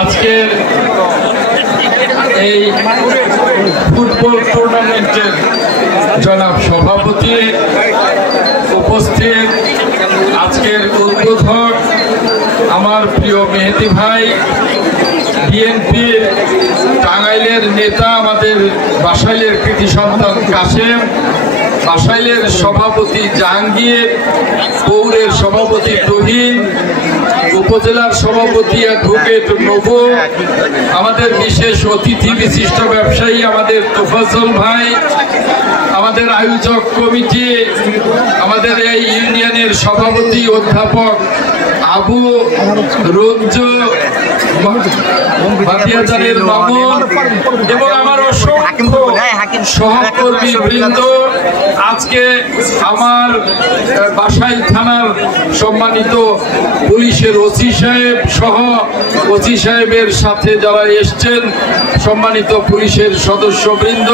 আজকের এই ফুটবল টুর্নামেন্টের জনাব সভাপতি উপস্থিত, আজকের উদ্বোধক আমার প্রিয় মেহেদী ভাই, বিএনপির টাঙ্গাইলের নেতা, আমাদের বাসাইলের কৃতি সন্তান কাশেম, বাসাইলের সভাপতি জাহাঙ্গীর, পৌরের সভাপতি তহিন, উপজেলার সভাপতি অ্যাডভোকেট নবু, আমাদের বিশেষ অতিথি বিশিষ্ট ব্যবসায়ী আমাদের তোফাজ্জল ভাই, আমাদের আয়োজক কমিটি, আমাদের এই ইউনিয়নের সভাপতি অধ্যাপক আবু রঞ্জু বাতিয়াজানের মামুন এবং আমার অসংখ্য সহকর্মী বৃন্দ, আজকে আমার বাসাইল থানার সম্মানিত পুলিশের ওসি সাহেব সহ ওসি সাহেবের সাথে যারা এসছেন, সম্মানিত পুলিশের সদস্যবৃন্দ,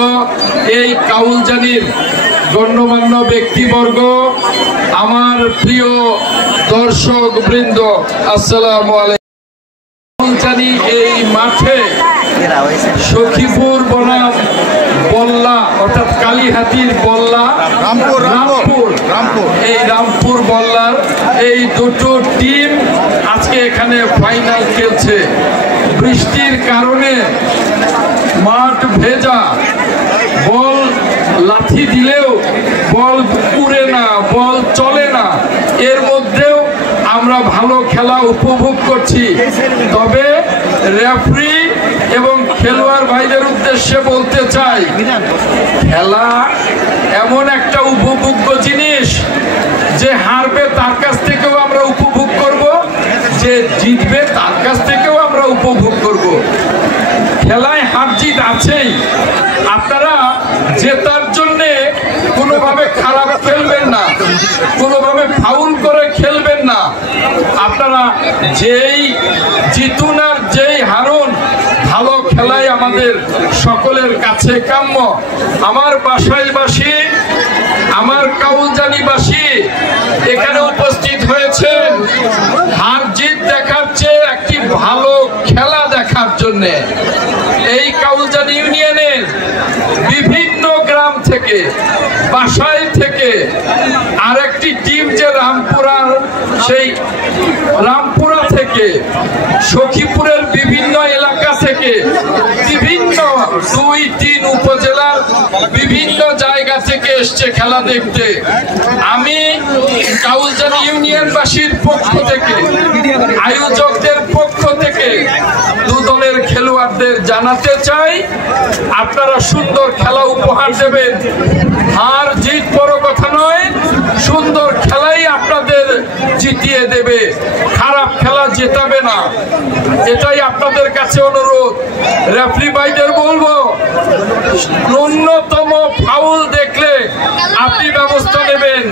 এই কাউলজানির গণ্যমান্য ব্যক্তিবর্গ, আমার প্রিয় দর্শক বৃন্দ, আসসালামু আলাইকুম। কাউলজানি এই মাঠে সখীপুর বনাম বল্লা অর্থাৎ কালীহাতির বল্লা, এই রামপুর বল্লার এই দুটো টিম আজকে এখানে ফাইনাল খেলছে। বৃষ্টির কারণে মাঠ ভেজা, বল লাথি দিলেও বল উড়ে না, বল চলে না, এর মধ্যেও আমরা ভালো খেলা উপভোগ করছি। তবে রেফারি এবং খেলোয়াড় ভাইদের উদ্দেশ্যে বলতে চাই, খেলা এমন একটা উপভোগ্য জিনিস যে হারবে তার কাছ থেকেও আমরা উপভোগ করব, যে জিতবে তার কাছ থেকেও আমরা উপভোগ করব। খেলায় হার জিত আছেই, আপনারা জেতার জন্যে কোনোভাবে খারাপ খেলবেন না, কোনোভাবে ফাউল করে খেলবেন না। আপনারা যেই জিতুন আর যেই হারুন, ভালো খেলাই আমাদের সকলের কাছে কাম্য। আমার বাসাইলবাসী, আমার কাউলজানিবাসী এখানে উপস্থিত হয়েছেন হার জিত দেখার চেয়ে একটি ভালো খেলা দেখার জন্য। এই কাউলজানি ইউনিয়নের বিভিন্ন গ্রাম থেকে, বাসাইল থেকে আরেকটি টিম যে রামপুরার, সেই রামপুরা থেকে, সখীপুরের বিভিন্ন এলাকা থেকে, বিভিন্ন 2-3 উপজেলার বিভিন্ন জায়গা থেকে এসছে খেলা দেখতে। আমি কাউলজানি ইউনিয়নবাসীর পক্ষ থেকে, আয়োজকদের পক্ষ থেকে দু দলের খেলোয়াড়দের জানাতে চাই, আপনারা সুন্দর খেলা উপহার দেবেন। হার জিত বড় কথা নয়, সুন্দর খেলাই আপনাদের জিতিয়ে দেবে, খারাপ খেলা জেতাবে না। এটাই আপনাদের কাছে অনুরোধ। রেফারি ভাইদের বলবো, ন্যূনতম ফাউল দেখলে আপনি ব্যবস্থা নেবেন।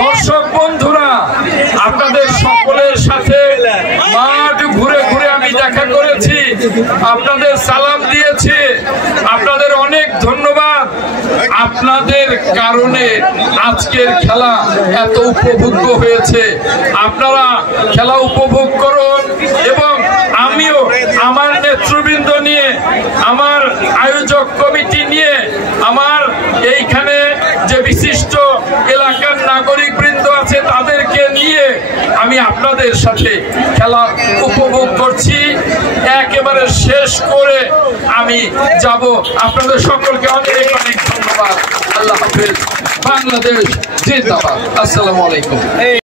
দর্শক বন্ধুরা, আপনাদের সকলের সাথে মাঠ ঘুরে ঘুরে আমি দেখা করেছি, আপনাদের সালাম দিয়েছি, আপনাদের অনেক ধন্যবাদ। আপনাদের কারণে আজকের খেলা এত উপভোগ্য হয়েছে। আপনারা খেলা উপভোগ করুন এবং আমিও আমার নেতৃবৃন্দ নিয়ে, আমার আয়োজক কমিটি নিয়ে, আমার এইখানে যে বিশিষ্ট এলাকার নাগরিক বৃন্দ আছে তাদেরকে নিয়ে আমি আপনাদের সাথে খেলা উপভোগ করছি। একেবারে শেষ করে আমি যাব। আপনাদের সকলকে অনেক অনেক ধন্যবাদ। আল্লাহ হাফেজ। বাংলাদেশ জিন্দাবাদ। আসসালামু আলাইকুম।